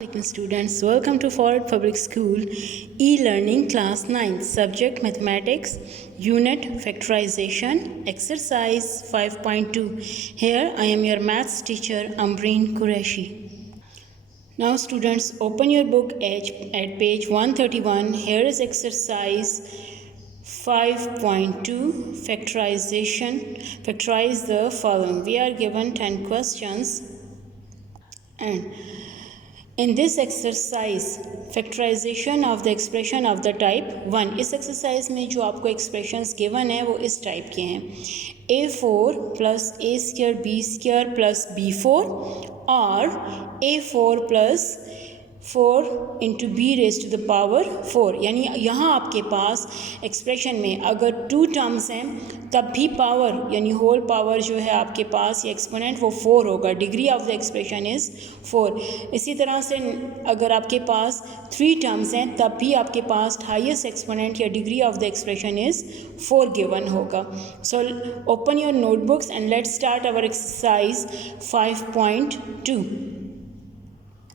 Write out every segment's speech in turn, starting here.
Assalamualaikum students, welcome to Forward Public School e-learning class 9 subject mathematics unit factorization exercise 5.2. Here I am your maths teacher Ambreen Qureshi. Now students, open your book at page 131. Here is exercise 5.2 factorization. Factorize the following. We are given 10 questions and in this exercise factorization of the expression of the type 1. इस exercise में जो आपको expressions given है वो इस type के हैं a4 plus a square b square plus b4 और a4 plus 4 into b raise to the power 4. यानी यहाँ आपके पास एक्सप्रेशन में अगर 2 टर्म्स हैं तब भी पावर यानी होल पावर जो है आपके पास ये एक्सपोनेंट वो 4 होगा. Degree of the expression is 4. इसी तरह से अगर आपके पास 3 टर्म्स हैं तब भी आपके पास हाईएस्ट एक्सपोनेंट या degree of the expression is 4 given होगा. So open your notebooks and let's start our exercise 5.2.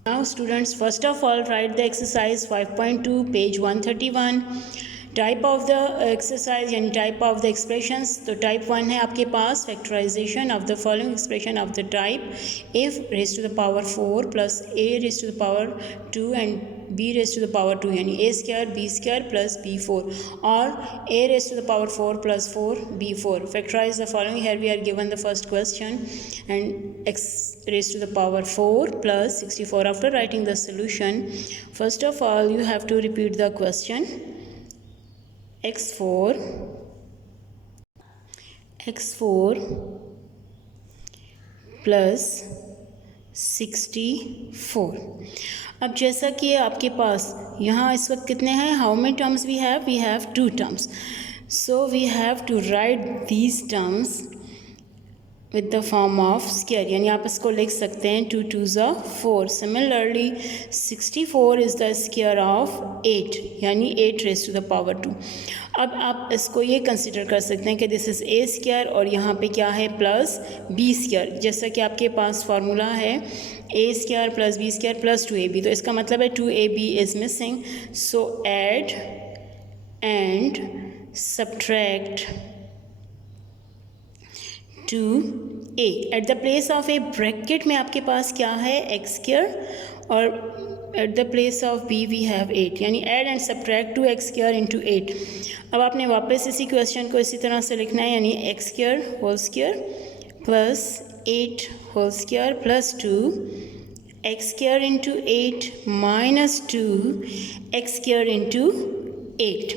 Now students, first of all write the exercise 5.2 page 131. Type of the exercise यानी type of the expressions. तो type 1 है आपके पास factorization of the following expression of the type a raised to the power 4 plus a raised to the power 2 and b raised to the power 2 यानी a square b square plus b4 और a raised to the power 4 plus 4 b4. Factorize the following. Here we are given the first question and x raised to the power 4 plus 64. After writing the solution, first of all you have to repeat the question. x4 plus 64. अब जैसा कि आपके पास यहाँ इस वक्त कितने हैं, how many terms we have 2 terms. So we have to write these terms with the form of square यानी आप इसको लिख सकते हैं 2 2s are 4. Similarly 64 is the square of 8 यानी 8 raised to the power 2. अब आप इसको ये कंसिडर कर सकते हैं कि दिस इज़ a स्क्वायर और यहाँ पे क्या है प्लस b स्क्वायर. जैसा कि आपके पास फार्मूला है a square plus b square plus 2ab. तो इसका मतलब है 2ab is missing. So add and subtract 2a. At the place of a bracket में आपके पास क्या है x स्क्वायर और at the place of b we have 8 यानी add and subtract 2x square into 8. अब आपने वापस इसी क्वेश्चन को इसी तरह से लिखना है यानी x square whole square plus 8 whole square plus 2 x square into 8 minus 2 x square into 8.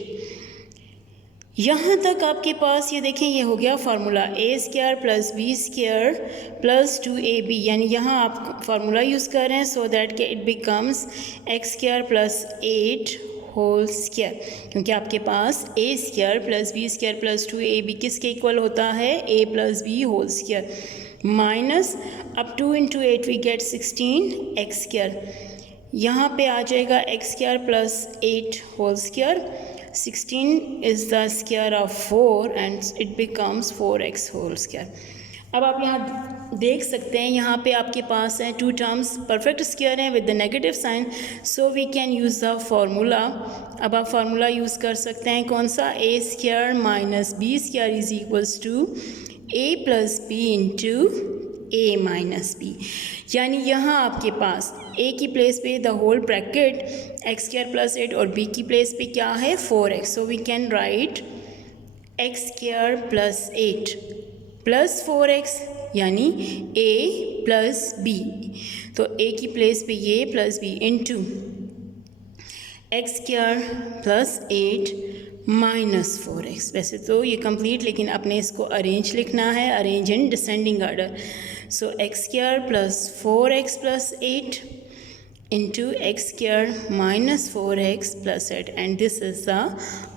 यहाँ तक आपके पास ये देखें ये हो गया formula a square plus b square plus 2ab यानी यहाँ आप फार्मूला यूज़ कर रहे हैं सो दैट के it becomes x square plus 8 whole square क्योंकि आपके पास a square plus b square plus 2ab किसके इक्वल होता है a plus b whole square minus अब 2 इंटू 8 वी गेट 16 x स्क्वायर. यहाँ पे आ जाएगा x square plus 8 whole square. 16 is the square of 4 and it becomes 4x whole square. अब आप यहाँ देख सकते हैं यहाँ पे आपके पास हैं 2 टर्म्स परफेक्ट स्क्वायर हैं with the negative sign so we can use the formula. अब आप फार्मूला यूज़ कर सकते हैं कौन सा a square minus b square is equals to a plus b into a minus b. यानी यहाँ आपके पास a की प्लेस पे the whole bracket x square plus 8 और b की प्लेस पे क्या है 4x. So we can write x square plus 8 plus 4x यानी a प्लस b. तो a की प्लेस पे ये plus b into x square plus 8 minus 4x. वैसे तो ये कंप्लीट लेकिन अपने इसको अरेंज लिखना है, arrange in descending order. So x square plus 4x plus 8 into x square minus 4x plus 8 and this is the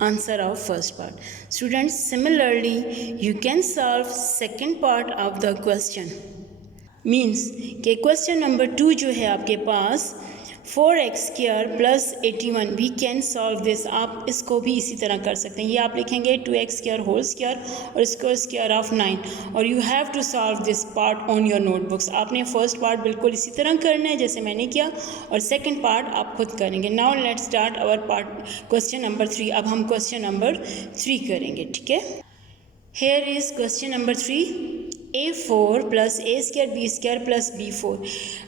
answer of first part. Students, similarly you can solve second part of the question. Means कि question number 2 जो है आपके पास 4x² plus 81 we can solve this. आप इसको भी इसी तरह कर सकते हैं। ये आप लिखेंगे 2x² होल स्क्वायर और इसको स्क्वायर ऑफ 9 और you have to solve this part on your notebooks. आपने फर्स्ट पार्ट बिल्कुल इसी तरह करना है जैसे मैंने किया और सेकंड पार्ट आप खुद करेंगे। Now let's start our part question number 3। अब हम क्वेश्चन नंबर 3 करेंगे, ठीक है। Here is question number 3, a4 plus a² b² plus b4।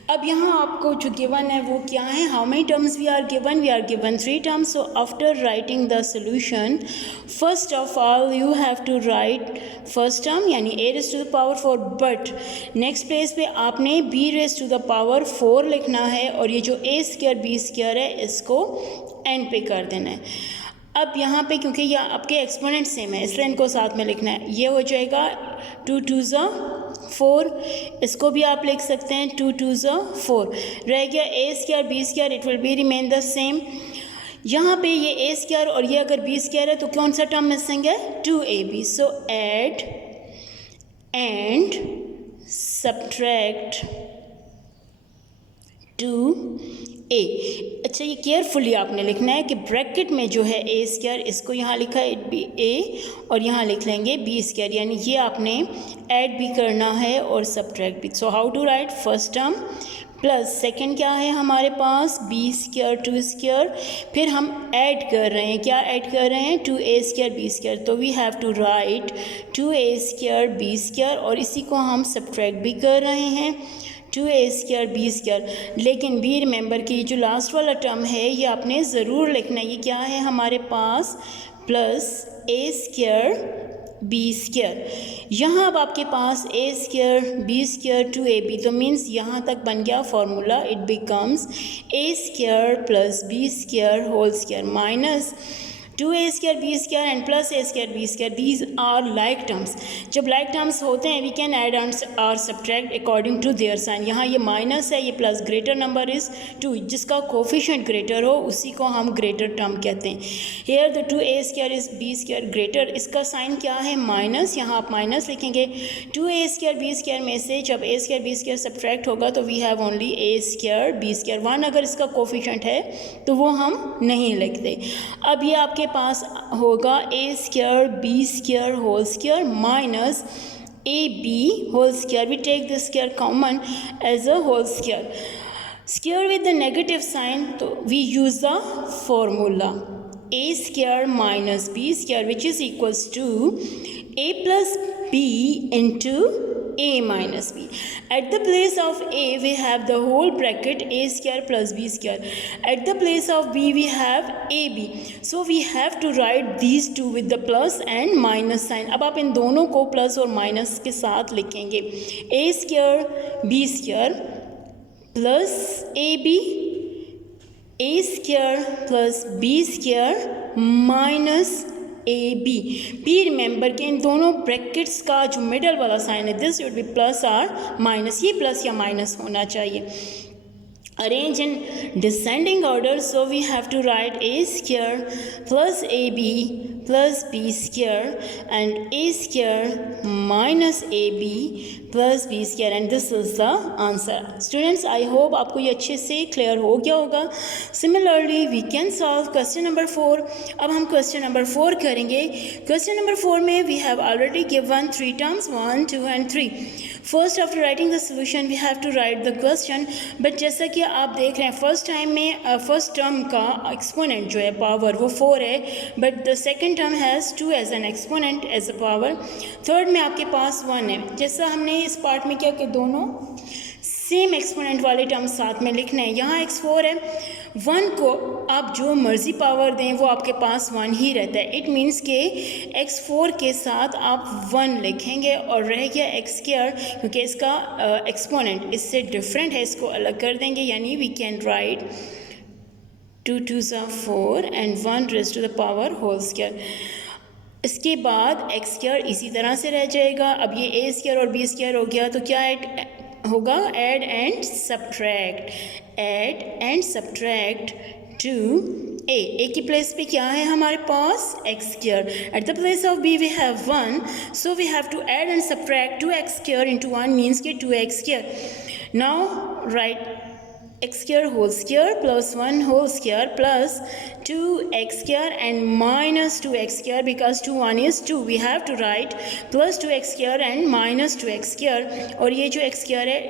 अब यहाँ आपको जो गिवन है वो क्या है, how many terms we are given 3 terms. So after writing the solution first of all you have to write first term यानी a raised to the power 4, but next place पे आपने b raised to the power 4 लिखना है और ये जो a² b² है इसको एंड पे कर देना है। अब यहाँ पे क्योंकि ये आपके एक्सपोनेंट सेम है इसलिए इनको साथ में लिखना है। ये हो जाएगा 2 2s 4, इसको भी आप लिख सकते हैं 2 2s 4। रह गया a² b², it will be remain the same. यहाँ पे ये a² और ये अगर b² है तो कौन सा टर्म मिसिंग है, 2ab। So add and subtract 2a। अच्छा, ये केयरफुली आपने लिखना है कि ब्रैकेट में जो है a² इसको यहाँ लिखा है इट बी a और यहाँ लिख लेंगे b², यानी ये आपने ऐड भी करना है और सब्ट्रैक्ट भी। So how to write first term plus second क्या है हमारे पास b² 2², फिर हम ऐड कर रहे हैं, क्या ऐड कर रहे हैं 2a² b², तो we have to right 2a² b² और इसी को हम सब्ट्रैक्ट भी कर रहे हैं 2a² b²। लेकिन बी रिमेंबर कि जो लास्ट वाला टर्म है ये आपने ज़रूर लिखना है। ये क्या है हमारे पास प्लस a² b²। यहाँ अब आपके पास a² b² 2ab, तो मीन्स यहाँ तक बन गया formula. It becomes a² plus b² whole square minus 2a² b² and plus a² b²। These are like terms. जब लाइक टर्म्स होते हैं वी कैन ऐड और subtract according to their sign. यहाँ ये माइनस है, ये प्लस, ग्रेटर नंबर इज़ 2, जिसका coefficient greater हो उसी को हम ग्रेटर टर्म कहते हैं। Here the 2a² is b² greater, इसका साइन क्या है माइनस, यहाँ आप माइनस लिखेंगे। 2a² b² में से जब a² b² सब्ट्रैक्ट होगा तो we have only a² b²। 1 अगर इसका कोफिशिएंट है तो वो हम नहीं लिखते। अब ये आपके पास होगा a² b² whole square minus ab whole square. We take this square common as a whole square. Square with the negative sign, तो we use the formula a² minus b² which is equals to a plus b into a minus b. At the place of a we have the whole bracket a² plus b². At the place of b we have ab. So we have to write these two with the plus and minus sign. अब आप इन दोनों को plus और minus के साथ लिखेंगे। a² b² plus ab, a² plus b² minus A B remember कि इन दोनों ब्रैकेट्स का जो मिडल वाला साइन है दिस वुड बी प्लस और माइनस, ये प्लस या माइनस होना चाहिए। Arrange in descending order, so we have to write a² plus ab plus b² and a² minus ab plus b² and this is the answer. Students, I hope आपको ये अच्छे से clear हो गया होगा। Similarly we can solve question number 4। अब हम question number 4 करेंगे। क्वेश्चन नंबर 4 में we have already given 3 terms 1 2 and 3। First after writing the solution we have to write the question, but जैसा कि आप देख रहे हैं फर्स्ट टाइम में फर्स्ट टर्म का एक्सपोनेंट जो है पावर वो 4 है, but the second term has 2 as an exponent as a power. Third में आपके पास 1 है। जैसा हमने इस पार्ट में किया कि दोनों सेम एक्सपोनेंट वाले टर्म साथ में लिखने हैं। यहाँ x4 है, 1 को आप जो मर्ज़ी पावर दें वो आपके पास 1 ही रहता है। इट मीन्स के x4 के साथ आप 1 लिखेंगे और रह गया x² क्योंकि इसका एक्सपोनेंट इससे डिफरेंट है, इसको अलग कर देंगे। यानी we can write 2 2s 4 and 1 raised to the power whole square. इसके बाद x² इसी तरह से रह जाएगा। अब ये a² और b² हो गया तो क्या होगा, add and subtract, add and subtract 2a। a की प्लेस पे क्या है हमारे पास x²। At the place of b we have 1, so we have to add and subtract 2x² into 1 means के 2x²। Now write x square whole square plus 1 whole square plus 2x square and minus 2x square, because 2 1 is 2, we have to write plus 2x square and minus 2x square, और ये जो x square है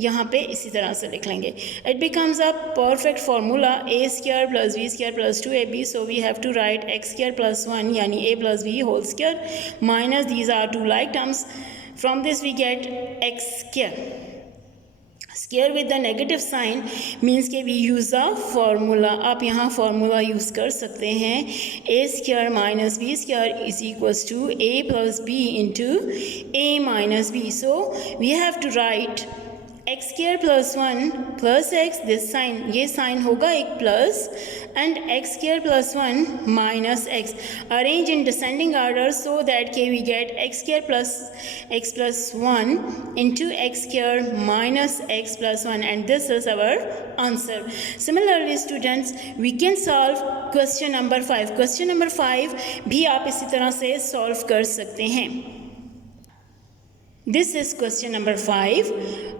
यहाँ पे इसी तरह से लिख लेंगे. It becomes a perfect formula a square plus b square plus 2ab, so we have to write x square plus 1 यानी a plus b whole square minus these are two like terms. From this we get x square. Square with the negative sign means कि we use the formula. आप यहाँ formula use कर सकते हैं. a square minus b square is equals to a plus b into a minus b. So we have to write x square plus 1 plus x, this sign, ये sign होगा एक plus, and x square plus 1 minus x. Arrange in descending order so that we get x square plus x plus 1 into x square minus x plus 1, and this is our answer. Similarly students, we can solve question number 5. Question number 5 भी आप इसी तरह से solve कर सकते हैं. This is question number 5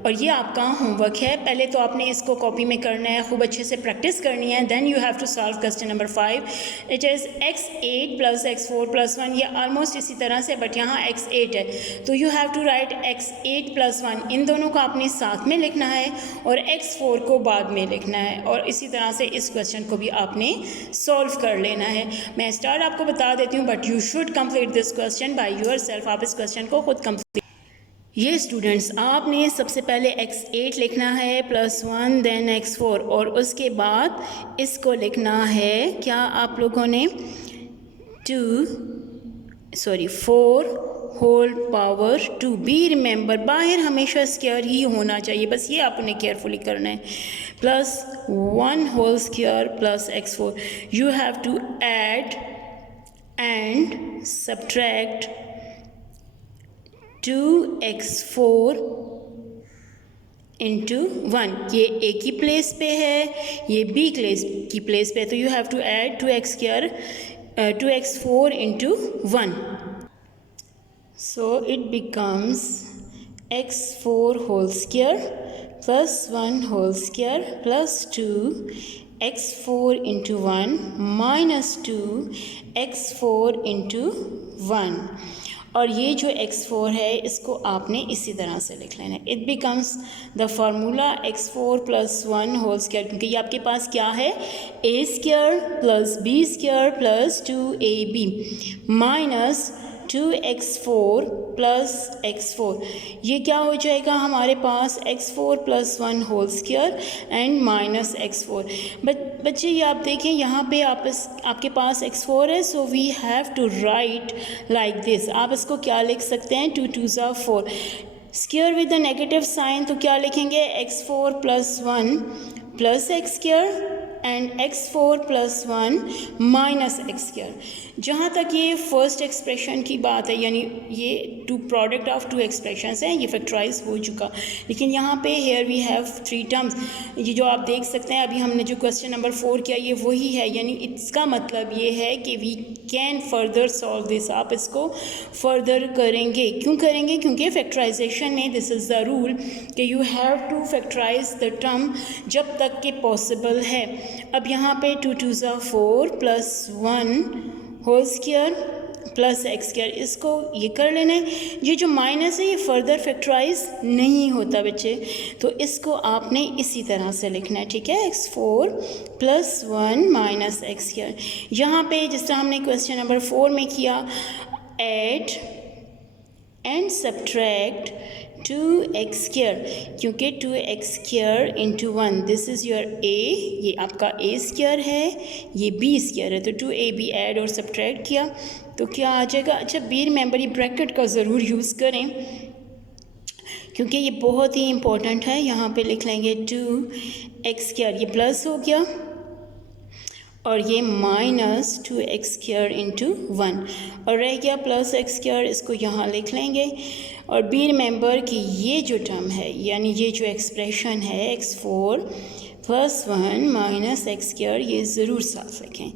और ये आपका होमवर्क है. पहले तो आपने इसको कॉपी में करना है, खूब अच्छे से प्रैक्टिस करनी है. Then you have to solve question number 5. It is x8 plus x4 plus 1. ये ऑलमोस्ट इसी तरह से, बट यहाँ x8 है, तो you have to write x8 plus 1. इन दोनों को आपने साथ में लिखना है और x4 को बाद में लिखना है, और इसी तरह से इस क्वेश्चन को भी आपने सॉल्व कर लेना है. मैं स्टार्ट आपको बता देती हूँ, but you should complete this question by your self. आप इस क्वेश्चन को खुद कंप्लीट. ये स्टूडेंट्स, आपने सबसे पहले x8 लिखना है प्लस 1, देन x4, और उसके बाद इसको लिखना है क्या आप लोगों ने 4 होल पावर 2. बी रिमेंबर, बाहर हमेशा स्क्वायर ही होना चाहिए, बस ये आपने केयरफुली करना है. Plus 1 whole square plus x4. You have to add and subtract 2x4 into 1. ये ए की प्लेस पे है, ये बी की प्लेस पे है, तो you have to add 2x4 into 1. So it becomes x4 whole square plus 1 whole square plus 2x4 into 1 minus 2x4 into 1. और ये जो x4 है इसको आपने इसी तरह से लिख लेना है. It becomes the formula x4 plus 1 whole square, क्योंकि ये आपके पास क्या है, a square plus b square plus 2ab minus 2x4 plus x4. ये क्या हो जाएगा हमारे पास, x4 plus 1 whole square and minus x4. बच्चे ये आप देखें यहाँ पे आपके पास x4 है, so we have to write like this. आप इसको क्या लिख सकते हैं, 2 2 4. Square with the negative sign, तो क्या लिखेंगे, x4 plus 1 plus x square and x4 plus 1 minus x square. जहाँ तक ये फर्स्ट एक्सप्रेशन की बात है, यानी ये two product of two expressions हैं, ये फैक्टराइज हो चुका. लेकिन यहाँ पे हेयर वी हैव 3 टर्म्स. ये जो आप देख सकते हैं, अभी हमने जो क्वेश्चन नंबर 4 किया ये वही है, यानी इसका मतलब ये है कि we can further solve this. आप इसको फर्दर करेंगे. क्यों करेंगे, क्योंकि फैक्टराइजेशन में दिस इज़ द रूल कि you have to factorise the term जब तक कि पॉसिबल है. अब यहाँ पे 2 2 4 plus 1 whole square plus x square, इसको ये कर लेना है. ये जो माइनस है ये फर्दर फैक्टराइज नहीं होता बच्चे, तो इसको आपने इसी तरह से लिखना है. ठीक है, x4 plus 1 minus x square. यहाँ पे जिस तरह हमने क्वेश्चन नंबर 4 में किया, add and subtract 2x square, क्योंकि 2x square into 1, this is your a, ये आपका a स्क्वायर है, ये b स्क्वायर है, तो 2ab ऐड और सब्ट्रैक्ट किया तो क्या आ जाएगा. अच्छा, बी रिमेंबर ये ब्रैकेट का ज़रूर यूज़ करें क्योंकि ये बहुत ही इंपॉर्टेंट है. यहाँ पे लिख लेंगे 2x स्क्वायर, ये प्लस हो गया, और ये माइनस 2x स्क्वायर इंटू 1, और रह गया प्लस x स्क्वायर. इसको यहाँ लिख लेंगे. और बी रिमेंबर कि ये जो टर्म है, यानी ये जो एक्सप्रेशन है x4 plus 1 minus x square, ये ज़रूर साथ रखें.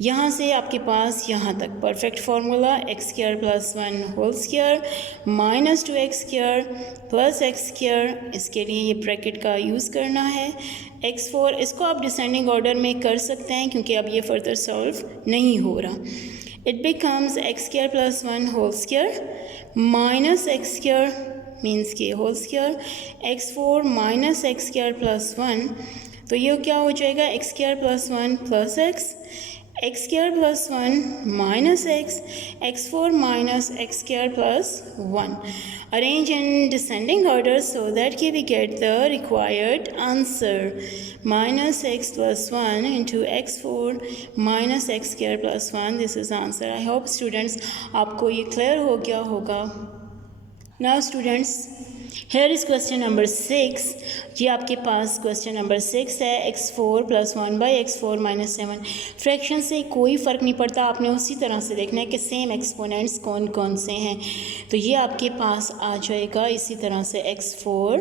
यहाँ से आपके पास यहाँ तक perfect formula x square plus 1 whole square minus 2x square plus x square, इसके लिए ये ब्रैकेट का यूज़ करना है। x4 इसको आप डिसेंडिंग ऑर्डर में कर सकते हैं क्योंकि अब ये फर्दर सॉल्व नहीं हो रहा। It becomes x square plus 1 whole square minus x square means के whole square x4 minus x square plus 1, तो ये क्या हो जाएगा x square plus 1 plus x square plus 1 minus x4 minus x square plus 1. Arrange in descending order so that we get the required answer. Minus x plus 1 into x4 minus x square plus 1. This is answer. I hope students आपको ये clear हो गया होगा. Now students, here is question number 6. ये आपके पास question number 6 है। x4 plus 1 by x4 minus 7। Fraction से कोई फ़र्क नहीं पड़ता, आपने उसी तरह से देखना है कि सेम एक्सपोनेंट्स कौन कौन से हैं। तो ये आपके पास आ जाएगा इसी तरह से x4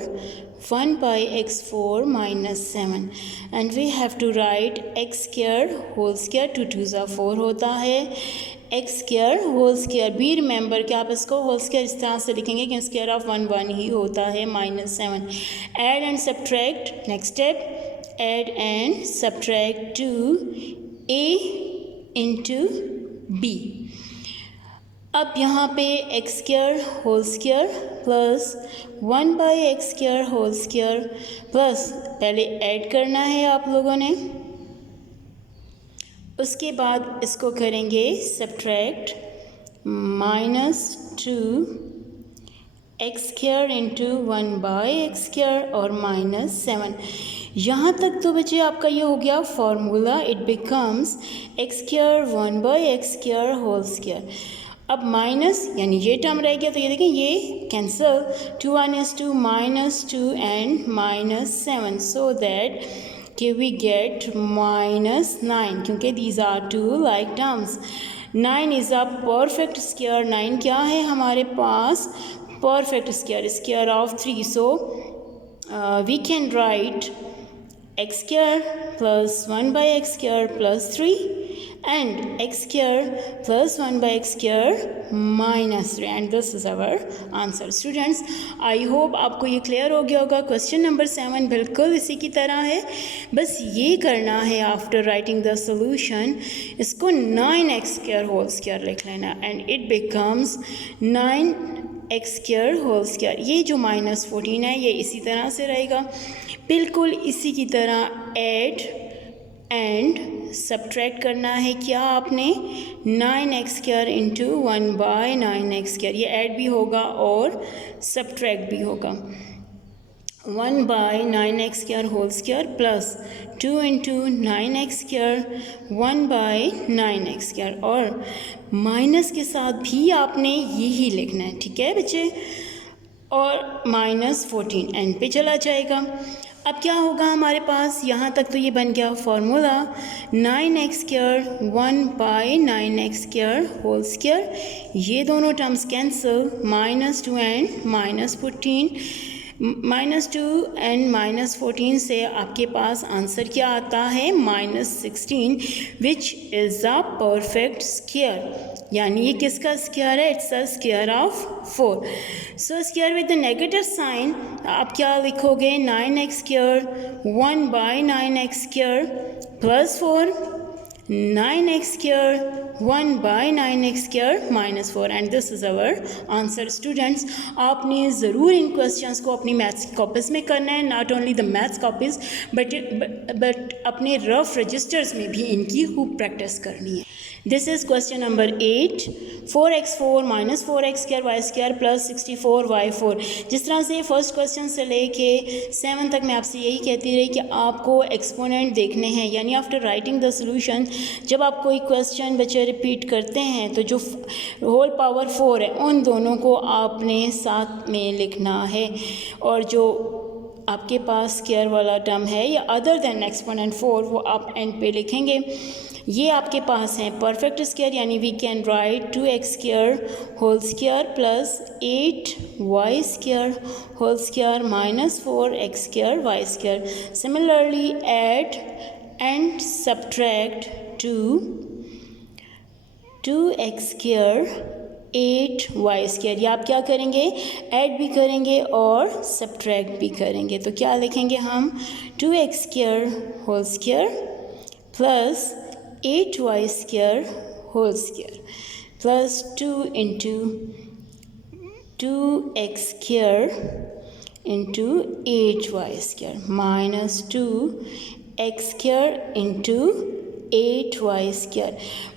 1 by x4 minus 7 and we have to write x square whole square 2 2 ज़ा 4 होता है। X square whole square, be remember कि आप इसको होल स्क्वायर इस तरह से लिखेंगे कि स्क्वायर ऑफ 1 1 ही होता है minus 7। Add and subtract, next step add and subtract 2a into b. अब यहाँ पे x square whole square plus 1 by x square whole square plus पहले ऐड करना है आप लोगों ने, उसके बाद इसको करेंगे subtract minus 2 x square into 1 by x square और माइनस 7। यहाँ तक तो बच्चे आपका ये हो गया formula. It becomes x square 1 by x square whole square. अब माइनस यानी ये टर्म रह गया, तो ये देखें ये cancel, 2 1 is 2 minus 2 and minus 7 so that we get minus 9 क्योंकि these are two like terms. 9 is a perfect square. 9 क्या है हमारे पास perfect square, square of 3. So we can write x square plus 1 by x square plus 3 and x square plus 1 by x square minus 3 and this is our answer. Students, I hope आपको ये clear हो गया होगा। Question number 7 बिल्कुल इसी की तरह है, बस ये करना है आफ्टर राइटिंग द सोल्यूशन इसको 9x square whole square लिख लेना and it becomes 9x square whole square। ये जो माइनस 14 है ये इसी तरह से रहेगा, बिल्कुल इसी की तरह ऐड एंड सब्ट्रैक्ट करना है क्या आपने 9x square into 1 by 9x square, ये ऐड भी होगा और सब्ट्रैक्ट भी होगा। 1 by 9x square whole square plus 2 into 9x square 1 by 9x square और माइनस के साथ भी आपने यही लिखना है, ठीक है बच्चे, और माइनस 14 एंड पे चला जाएगा। अब क्या होगा हमारे पास, यहाँ तक तो ये बन गया formula 9x square 1 by 9x square whole square, ये दोनों terms cancel, minus 2 and minus 14, minus 2 and minus 14 से आपके पास आंसर क्या आता है minus 16 which is a perfect square. यानी ये किसका स्क्वायर है, it's a square of 4। So square with the negative sign आप क्या लिखोगे 9x square 1 by 9x square plus 4 9x square 1 by 9x square minus 4 and this is our answer. Students, आपने ज़रूर इन questions को अपनी मैथ्स की copies में करना है, not only the maths copies but अपने रफ रजिस्टर्स में भी इनकी खूब प्रैक्टिस करनी है। This is question number 8, 4x4 minus 4x square y square plus 64y4। जिस तरह से फर्स्ट क्वेश्चन से लेके 7 तक मैं आपसे यही कहती रही कि आपको एक्सपोनेंट देखने हैं, यानी आफ्टर राइटिंग द सोल्यूशन जब आप कोई क्वेश्चन बच्चे रिपीट करते हैं तो जो होल पावर 4 है उन दोनों को आपने साथ में लिखना है और जो आपके पास स्क्वायर वाला टर्म है या अदर देन एक्सपोनेंट 4 वो आप एंड पे लिखेंगे। ये आपके पास हैं परफेक्ट स्क्वायर, यानी we can write 2x square whole square plus 8y square whole square minus 4x square y square. Similarly add and subtract 2 2x² 8y², या आप क्या करेंगे, ऐड भी करेंगे और सब्ट्रैक्ट भी करेंगे। तो क्या लिखेंगे हम, 2x² plus 8y² plus 2 into 2x² into 8y² minus 2x² into 8y²।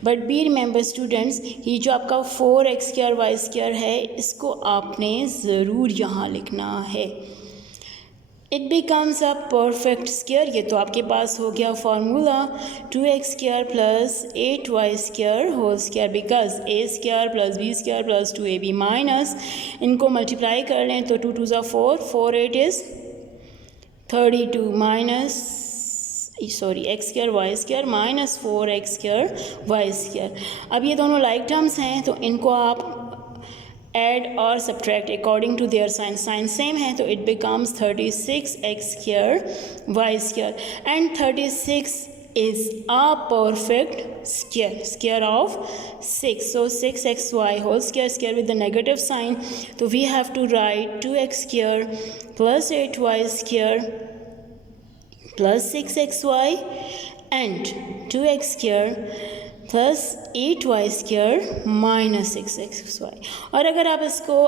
But be remember students, ये जो आपका 4x² y² है, इसको आपने ज़रूर यहाँ लिखना है। It becomes a perfect square. ये तो आपके पास हो गया formula 2x² plus 8y² whole square, because a² plus b² plus 2ab minus, इनको मल्टीप्लाई कर लें तो 2 2 ज़ा 4, 4 8 is 32 minus x² y² minus 4x² y²। अब ये दोनों लाइक टर्म्स हैं तो इनको आप ऐड और subtract according to their sign, sign same है तो it becomes 36x² y² and 36 is a perfect square of 6, so 6xy whole square with the negative sign, तो we have to write 2x² plus 8y² plus 6xy and 2x² plus 8y² minus 6xy। और अगर आप इसको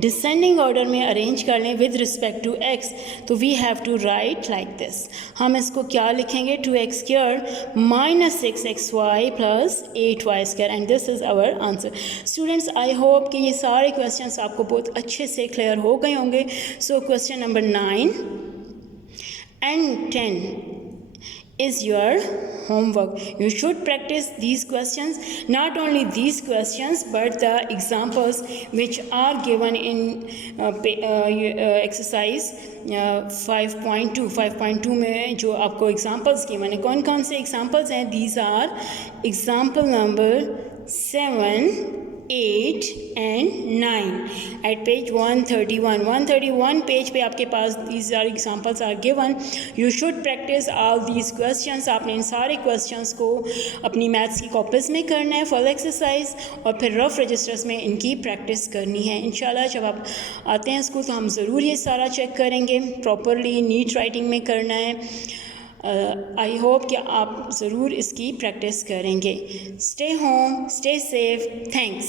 descending order में arrange कर लें with respect to x, तो we have to write like this. हम इसको क्या लिखेंगे, 2x² minus 6xy plus 8y² and this is our answer. Students, I hope कि ये सारे क्वेश्चंस आपको बहुत अच्छे से क्लियर हो गए होंगे। So question number 9 and 10 is your homework. You should practice these questions, not only these questions but the examples which are given in exercise 5.2 में जो आपको examples given है, कौन कौन से examples हैं, these are example number 7, 8 and 9 at page 131 page पे आपके पास these are examples are given. You should practice all these questions. आपने इन सारे questions को अपनी मैथ्स की कॉपीज़ में करना है फुल एक्सरसाइज, और फिर रफ रजिस्टर्स में इनकी प्रैक्टिस करनी है। इंशाल्लाह जब आप आते हैं स्कूल तो हम ज़रूर ये सारा चेक करेंगे, प्रॉपरली नीट राइटिंग में करना है। आई होप कि आप ज़रूर इसकी प्रैक्टिस करेंगे। Stay home, stay safe, thanks.